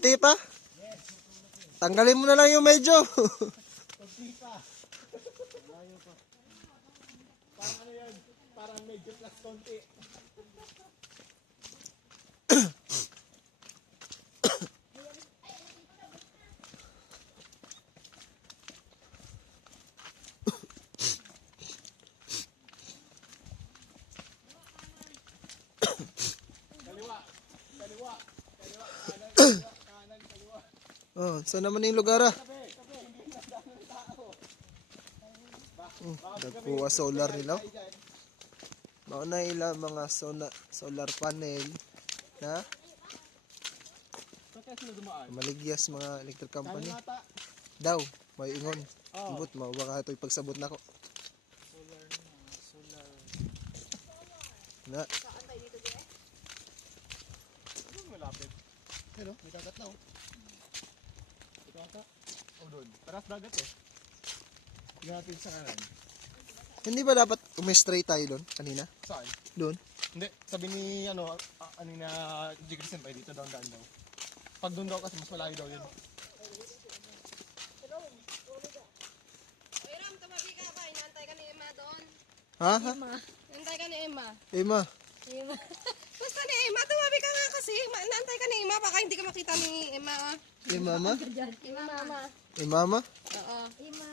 Kunti pa? Tanggalin mo na lang yung medyo. Kunti pa. Malayo pa. Parang ano yan? Parang medyo plus konti. Kaliwa, kaliwa, kaliwa, kanan, kaliwa, kanan, kaliwa. Oh, saan naman yung lugar ah? Nagkuha solar nila. Mauna ila mga solar panel na Saan sila dumaan? maligyas mga electric company. Kanan ata. Daw, may ingon. Oo. Ibut mo, baka ito ipagsabot na ko. Solar na, solar. Na, Ano malapit? pero may dagat na oh. Ito ata. O doon. Paras dagat eh. Tingnan natin sa kanan. Hindi ba dapat umestray tayo doon kanina? Saan? Doon? Hindi. Sabi ni ano, ano na G. Christian pa dito daw daan daw. Pag doon daw kasi mas malayo daw yun. Ram, tumabi ka ba? Inaantay ka ni Emma doon. Ha? Ha? Inaantay ka ni Emma. Emma, Emma. Basta ni Emma, tumabi ka nga kasi. Inaantay ka ni Emma. Baka hindi ka makita ni Emma. Emma ma? Emma, mama. Emma ma? Oo. Emma.